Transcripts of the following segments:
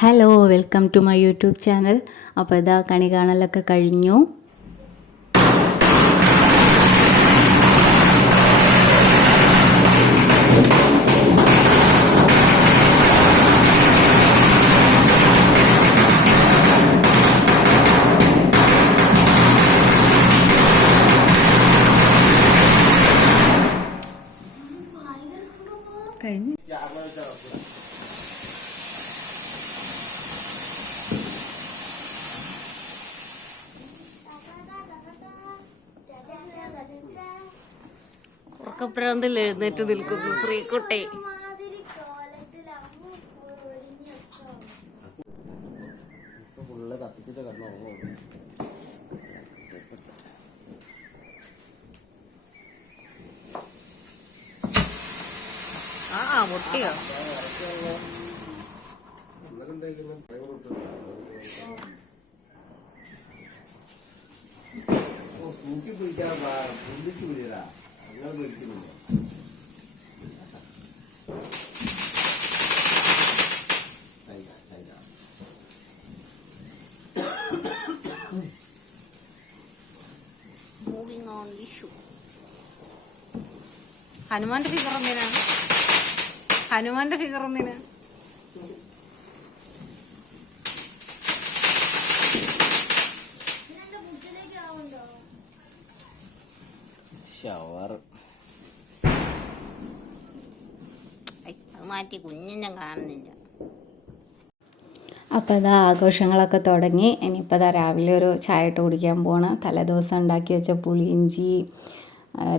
Hello, welcome to my YouTube channel. അപ്പോൾ ഇതാ കണി കാണലൊക്കെ കഴിഞ്ഞു. കഴിഞ്ഞു. ഉറക്കപ്രാന്തിൽ എഴുന്നേറ്റ് നിൽക്കുന്നു ശ്രീകുട്ടി. ആ മുട്ടിയോ? തൂക്കി പിടിക്കാൻ പൊന്തിച്ചു പിടിയടാ, അങ്ങനെ പിടിക്കുന്നില്ല. ഹനുമാന്റെ ഫിഗർ എന്തിനാണ്? ഹനുമാന്റെ ഫിഗർ എന്തിനാ? ഷവർ മാറ്റി കുഞ്ഞിനെ കാണുന്നില്ല. അപ്പോൾ അതാ ആഘോഷങ്ങളൊക്കെ തുടങ്ങി. ഇനിയിപ്പോൾ അതാ രാവിലെ ഒരു ചായ ഇട്ട് കുടിക്കാൻ പോവാണ്. തലേദിവസം ഉണ്ടാക്കി വെച്ച പുളിയിഞ്ചി,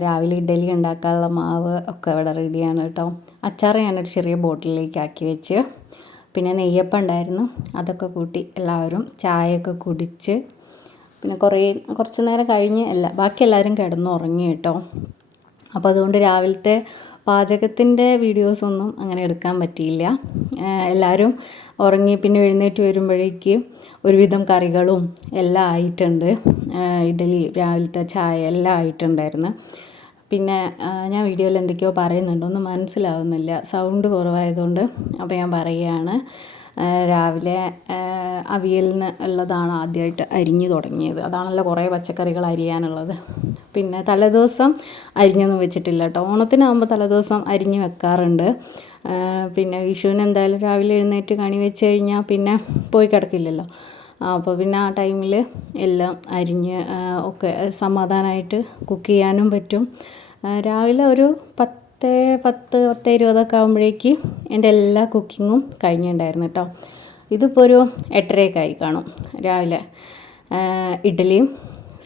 രാവിലെ ഇഡ്ഡലി ഉണ്ടാക്കാനുള്ള മാവ് ഒക്കെ ഇവിടെ റെഡിയാണ് കേട്ടോ. അച്ചാർ ഞാനൊരു ചെറിയ ബോട്ടിലേക്ക് ആക്കി വെച്ച്, പിന്നെ നെയ്യപ്പം ഉണ്ടായിരുന്നു, അതൊക്കെ കൂട്ടി എല്ലാവരും ചായയൊക്കെ കുടിച്ച് പിന്നെ കുറച്ച് നേരം കഴിഞ്ഞ് ബാക്കി എല്ലാവരും കിടന്നുറങ്ങി കേട്ടോ. അപ്പോൾ അതുകൊണ്ട് രാവിലത്തെ പാചകത്തിൻ്റെ വീഡിയോസൊന്നും അങ്ങനെ എടുക്കാൻ പറ്റിയില്ല. എല്ലാവരും ഉറങ്ങി. പിന്നെ എഴുന്നേറ്റ് വരുമ്പോഴേക്ക് ഒരുവിധം കറികളും എല്ലാം ആയിട്ടുണ്ട്. ഇഡ്ഡലി, രാവിലത്തെ ചായ എല്ലാം ആയിട്ടുണ്ടായിരുന്നു. പിന്നെ ഞാൻ വീഡിയോയിൽ എന്തൊക്കെയോ പറയുന്നുണ്ട്, ഒന്നും മനസ്സിലാവുന്നില്ല, സൗണ്ട് കുറവായതുകൊണ്ട്. അപ്പോൾ ഞാൻ പറയുകയാണ്, രാവിലെ അവിയലിന് ഉള്ളതാണ് ആദ്യമായിട്ട് അരിഞ്ഞു തുടങ്ങിയത്. അതാണല്ലോ കുറേ പച്ചക്കറികൾ അരിയാനുള്ളത്. പിന്നെ തലേദിവസം അരിഞ്ഞൊന്നും വെച്ചിട്ടില്ല കേട്ടോ. ഓണത്തിനാകുമ്പോൾ തലേദിവസം അരിഞ്ഞ് വെക്കാറുണ്ട്. പിന്നെ വിഷുവിന് എന്തായാലും രാവിലെ എഴുന്നേറ്റ് കണി വെച്ച് കഴിഞ്ഞാൽ പിന്നെ പോയി കിടക്കില്ലല്ലോ. അപ്പോൾ പിന്നെ ആ ടൈമിൽ എല്ലാം അരിഞ്ഞ് ഒക്കെ സമാധാനമായിട്ട് കുക്ക് ചെയ്യാനും പറ്റും. രാവിലെ ഒരു 10:20 ആകുമ്പോഴേക്ക് എൻ്റെ എല്ലാ കുക്കിങ്ങും കഴിഞ്ഞിട്ടുണ്ടായിരുന്നു കേട്ടോ. ഇതിപ്പോൾ ഒരു 8:30 ആയി കാണും. രാവിലെ ഇഡ്ഡലിയും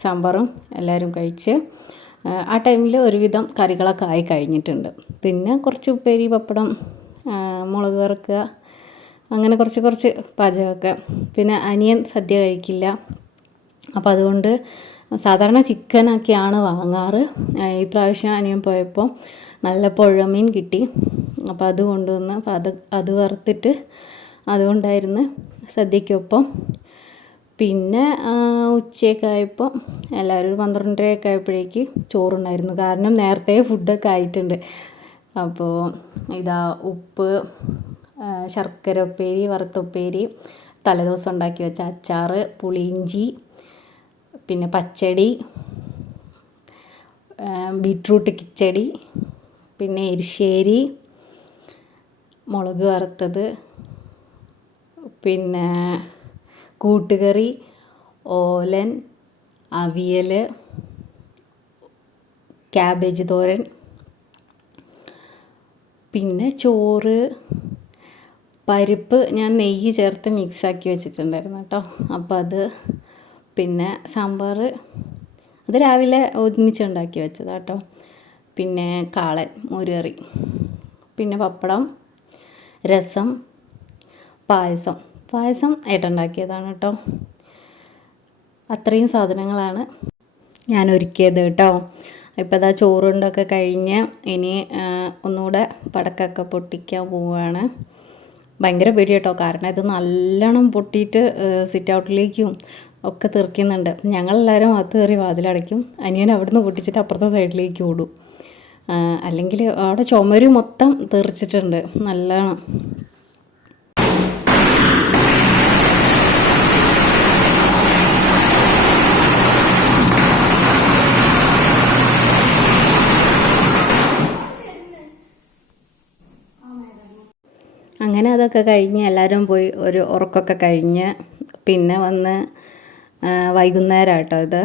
സാമ്പാറും എല്ലാവരും കഴിച്ച് ആ ടൈമിൽ ഒരുവിധം കറികളൊക്കെ ആയി കഴിഞ്ഞിട്ടുണ്ട്. പിന്നെ കുറച്ച് ഉപ്പേരി, പപ്പടം, മുളക് വറുക്കുക, അങ്ങനെ കുറച്ച് പാചകമൊക്കെ. പിന്നെ അനിയൻ സദ്യ കഴിക്കില്ല, അപ്പോൾ അതുകൊണ്ട് സാധാരണ ചിക്കനൊക്കെയാണ് വാങ്ങാറ്. ഈ പ്രാവശ്യം അനിയൻ പോയപ്പോൾ നല്ല പുഴമീൻ കിട്ടി, അപ്പോൾ അത് കൊണ്ടുവന്ന് അത് വറുത്തിട്ട് അതുകൊണ്ടായിരുന്നു സദ്യക്കൊപ്പം. പിന്നെ ഉച്ചയൊക്കെ ആയപ്പോൾ എല്ലാവരും ഒരു 12:30 ആയപ്പോഴേക്ക് ചോറുണ്ടായിരുന്നു. കാരണം നേരത്തെ ഫുഡൊക്കെ ആയിട്ടുണ്ട്. അപ്പോൾ ഇതാ ഉപ്പ്, ശർക്കര ഉപ്പേരി, വറുത്തുപ്പേരി, തലേദിവസം ഉണ്ടാക്കി വെച്ച അച്ചാർ, പുളിയിഞ്ചി, പിന്നെ പച്ചടി, ബീട്രൂട്ട് കിച്ചടി, പിന്നെ എരിശ്ശേരി, മുളക് വറുത്തത്, പിന്നെ കൂട്ടുകറി, ഓലൻ, അവിയൽ, ക്യാബേജ് തോരൻ, പിന്നെ ചോറ്, പരിപ്പ് ഞാൻ നെയ്യ് ചേർത്ത് മിക്സാക്കി വെച്ചിട്ടുണ്ടായിരുന്നു കേട്ടോ. അപ്പോൾ അത്, പിന്നെ സാമ്പാർ, അത് രാവിലെ ഒന്നിച്ചുണ്ടാക്കി വെച്ചതാണ് കേട്ടോ. പിന്നെ കാളൻ മോരുകറി, പിന്നെ പപ്പടം, രസം, പായസം ഏട്ടുണ്ടാക്കിയതാണ് കേട്ടോ. അത്രയും സാധനങ്ങളാണ് ഞാൻ ഒരുക്കിയത് കേട്ടോ. ഇപ്പോൾ അതാ ചോറുണ്ടൊക്കെ കഴിഞ്ഞ് ഇനി ഒന്നുകൂടെ പടക്കമൊക്കെ പൊട്ടിക്കാൻ പോവുകയാണ്. ഭയങ്കര പേടി കേട്ടോ, കാരണം ഇത് നല്ലോണം പൊട്ടിയിട്ട് സിറ്റ് ഔട്ടിലേക്കും ഒക്കെ തെറിക്കുന്നുണ്ട്. ഞങ്ങളെല്ലാവരും അകത്ത് കയറി വാതിലടയ്ക്കും. അനിയൻ അവിടുന്ന് പൊട്ടിച്ചിട്ട് അപ്പുറത്തെ സൈഡിലേക്ക് ഓടും. അല്ലെങ്കിൽ അവിടെ ചുമര് മൊത്തം തെറിച്ചിട്ടുണ്ട് നല്ലോണം. അതൊക്കെ കഴിഞ്ഞ് എല്ലാവരും പോയി ഒരു ഉറക്കമൊക്കെ കഴിഞ്ഞ് പിന്നെ വന്ന് വൈകുന്നേരം കേട്ടോ ഇത്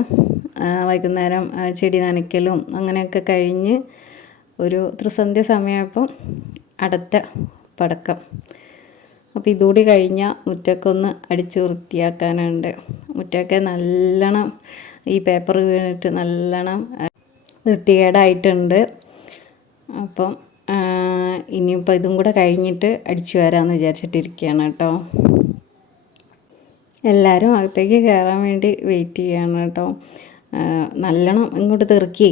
വൈകുന്നേരം ചെടി നനയ്ക്കലും അങ്ങനെയൊക്കെ കഴിഞ്ഞ് ഒരു ത്രിസന്ധ്യ സമയമായപ്പോൾ അടുത്ത പടക്കം. അപ്പോൾ ഇതുകൂടി കഴിഞ്ഞാൽ മുറ്റക്കൊന്ന് അടിച്ച് വൃത്തിയാക്കാനുണ്ട്. മുറ്റമൊക്കെ നല്ലോണം ഈ പേപ്പർ വീണിട്ട് നല്ലോണം വൃത്തികേടായിട്ടുണ്ട്. അപ്പം ഇനിയിപ്പോൾ ഇതും കൂടെ കഴിഞ്ഞിട്ട് അടിച്ചു വരാമെന്ന് വിചാരിച്ചിട്ടിരിക്കുകയാണ് കേട്ടോ. എല്ലാവരും അകത്തേക്ക് കയറാൻ വേണ്ടി വെയിറ്റ് ചെയ്യാണ് കേട്ടോ. നല്ലോണം ഇങ്ങോട്ട് തെറുക്കി.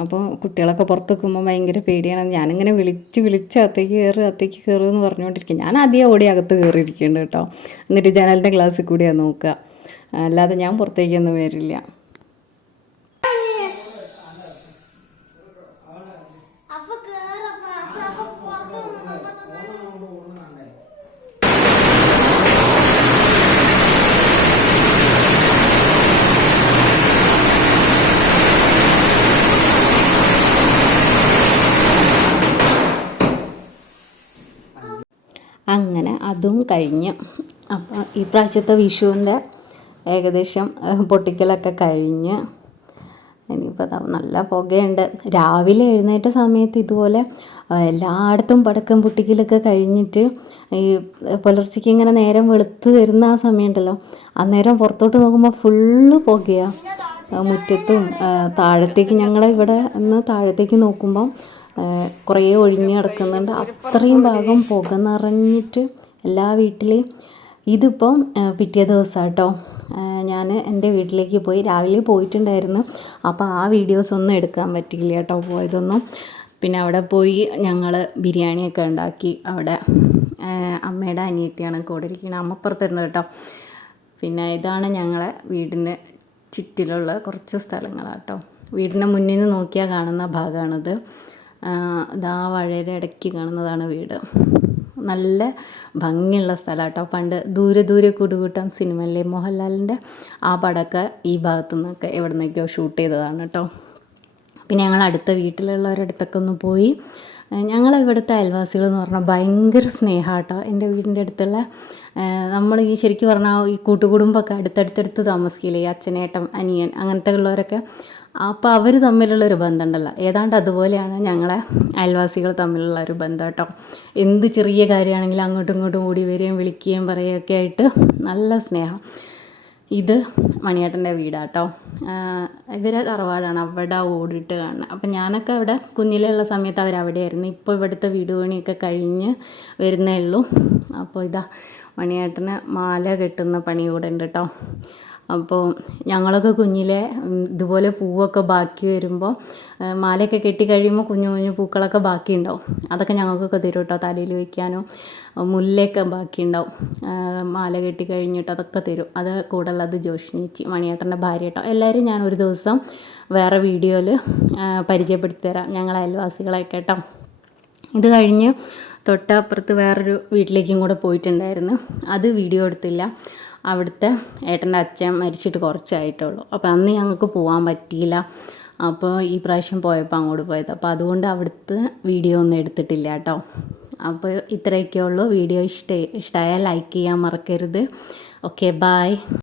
അപ്പോൾ കുട്ടികളൊക്കെ പുറത്ത് നിൽക്കുമ്പോൾ ഭയങ്കര പേടിയാണ്. ഞാനിങ്ങനെ വിളിച്ച് അകത്തേക്ക് കയറുക എന്ന് പറഞ്ഞുകൊണ്ടിരിക്കും. ഞാൻ ആദ്യം ഓടി അകത്ത് കയറിയിരിക്കുന്നുണ്ട് കേട്ടോ. എന്നിട്ട് ജനലിൻ്റെ ഗ്ലാസ്സിൽ കൂടിയാണ് നോക്കുക, അല്ലാതെ ഞാൻ പുറത്തേക്കൊന്നും വരില്ല. അങ്ങനെ അതും കഴിഞ്ഞ്. അപ്പോൾ ഈ പ്രാവശ്യത്തെ വിഷുവിൻ്റെ ഏകദേശം പൊട്ടിക്കലൊക്കെ കഴിഞ്ഞ്. ഇനിയിപ്പോൾ നല്ല പുകയുണ്ട്. രാവിലെ എഴുന്നേറ്റ സമയത്ത് ഇതുപോലെ എല്ലായിടത്തും പടക്കം പൊട്ടിക്കലൊക്കെ കഴിഞ്ഞിട്ട് ഈ പുലർച്ചയ്ക്ക് ഇങ്ങനെ നേരം വെളുത്ത് വരുന്ന ആ സമയമുണ്ടല്ലോ, അന്നേരം പുറത്തോട്ട് നോക്കുമ്പോൾ ഫുള്ള് പുകയാണ്. മുറ്റത്തും താഴത്തേക്ക് ഞങ്ങളിവിടെ ഒന്ന് താഴത്തേക്ക് നോക്കുമ്പം കുറേ ഒഴിഞ്ഞ് കിടക്കുന്നുണ്ട്. അത്രയും ഭാഗം പുക നിറഞ്ഞിട്ട് എല്ലാ വീട്ടിലെയും. ഇതിപ്പം പിറ്റേ ദിവസം കേട്ടോ. ഞാൻ എൻ്റെ വീട്ടിലേക്ക് പോയി, രാവിലെ പോയിട്ടുണ്ടായിരുന്നു. അപ്പോൾ ആ വീഡിയോസ് ഒന്നും എടുക്കാൻ പറ്റിയില്ല കേട്ടോ, പോയതൊന്നും. പിന്നെ അവിടെ പോയി ഞങ്ങൾ ബിരിയാണിയൊക്കെ ഉണ്ടാക്കി. അവിടെ അമ്മയുടെ അനിയത്തിയാണ് കൂടെ ഇരിക്കുന്നത്, അമ്മപ്പുറത്തുണ്ട് കേട്ടോ. പിന്നെ ഇതാണ് ഞങ്ങളെ വീടിൻ്റെ ചുറ്റിലുള്ള കുറച്ച് സ്ഥലങ്ങളാട്ടോ. വീടിൻ്റെ മുന്നിൽ നിന്ന് നോക്കിയാൽ കാണുന്ന ഭാഗമാണിത്. ഇതാ വഴയുടെ ഇടയ്ക്ക് കാണുന്നതാണ് വീട്. നല്ല ഭംഗിയുള്ള സ്ഥലം കേട്ടോ. പണ്ട് ദൂരെ കുടുകൂട്ടം സിനിമയിലെ മോഹൻലാലിൻ്റെ ആ പടമൊക്കെ ഈ ഭാഗത്തു നിന്നൊക്കെ എവിടെ നിന്നൊക്കെയോ ഷൂട്ട് ചെയ്തതാണ് കേട്ടോ. പിന്നെ ഞങ്ങൾ അടുത്ത വീട്ടിലുള്ളവരടുത്തൊക്കെ ഒന്ന് പോയി. ഞങ്ങൾ ഇവിടുത്തെ അയൽവാസികൾ എന്ന് പറഞ്ഞാൽ ഭയങ്കര സ്നേഹം കേട്ടോ. എൻ്റെ വീടിൻ്റെ അടുത്തുള്ള നമ്മൾ ഈ ശരിക്കും പറഞ്ഞാൽ ഈ കൂട്ടുകുടുംബമൊക്കെ അടുത്തടുത്തടുത്ത് താമസിക്കില്ലേ, ഈ അച്ഛനേട്ടൻ അനിയൻ അങ്ങനത്തെ ഉള്ളവരൊക്കെ. അപ്പോൾ അവർ തമ്മിലുള്ളൊരു ബന്ധം ഉണ്ടല്ലോ, ഏതാണ്ട് അതുപോലെയാണ് ഞങ്ങളെ അയൽവാസികൾ തമ്മിലുള്ള ഒരു ബന്ധം കേട്ടോ. എന്ത് ചെറിയ കാര്യമാണെങ്കിലും അങ്ങോട്ടും ഇങ്ങോട്ടും ഓടി വരികയും വിളിക്കുകയും പറയുകയൊക്കെ ആയിട്ട് നല്ല സ്നേഹം. ഇത് മണിയേട്ടൻ്റെ വീടാട്ടോ. ഇവരെ തറവാടാണ്, അവിടെ ഓടിട്ട് കാണുന്നത്. അപ്പം ഞാനൊക്കെ അവിടെ കുഞ്ഞിലുള്ള സമയത്ത് അവരവിടെയായിരുന്നു. ഇപ്പോൾ ഇവിടുത്തെ വീട് പണിയൊക്കെ കഴിഞ്ഞ് വരുന്നേ ഉള്ളൂ. അപ്പോൾ ഇതാ മണിയേട്ടന് മാല കെട്ടുന്ന പണി കൂടെ ഉണ്ട് കേട്ടോ. അപ്പോൾ ഞങ്ങളൊക്കെ കുഞ്ഞിലെ ഇതുപോലെ പൂവൊക്കെ ബാക്കി വരുമ്പോൾ മാലയൊക്കെ കെട്ടി കഴിയുമ്പോൾ കുഞ്ഞു പൂക്കളൊക്കെ ബാക്കി ഉണ്ടാവും. അതൊക്കെ ഞങ്ങൾക്കൊക്കെ തരും കേട്ടോ, തലയിൽ വയ്ക്കാനോ. മുല്ലയൊക്കെ ബാക്കി ഉണ്ടാവും, മാല കെട്ടി കഴിഞ്ഞിട്ട് അതൊക്കെ തരും. അത് കൂടെ ഉള്ളത് ജോഷ്നേച്ചി, മണിയേട്ടൻ്റെ ഭാര്യ കേട്ടോ. എല്ലാവരും ഞാൻ ഒരു ദിവസം വേറെ വീഡിയോയിൽ പരിചയപ്പെടുത്തി തരാം, ഞങ്ങളെ അയൽവാസികളെയൊക്കെ കേട്ടോ. ഇത് കഴിഞ്ഞ് തൊട്ടപ്പുറത്ത് വേറൊരു വീട്ടിലേക്കും കൂടെ പോയിട്ടുണ്ടായിരുന്നു. അത് വീഡിയോ എടുത്തില്ല. അവിടുത്തെ ഏട്ടൻ്റെ അച്ഛൻ മരിച്ചിട്ട് കുറച്ചായിട്ടുള്ളൂ. അപ്പോൾ അന്ന് ഞങ്ങൾക്ക് പോകാൻ പറ്റിയില്ല. അപ്പോൾ ഈ പ്രാവശ്യം പോയപ്പോൾ അങ്ങോട്ട് പോയത്. അപ്പോൾ അതുകൊണ്ട് അവിടുത്തെ വീഡിയോ ഒന്നും എടുത്തിട്ടില്ല കേട്ടോ. അപ്പോൾ ഇത്രയൊക്കെ ഉള്ളൂ. വീഡിയോ ഇഷ്ടമായാൽ ലൈക്ക് ചെയ്യാൻ മറക്കരുത്. Okay, by.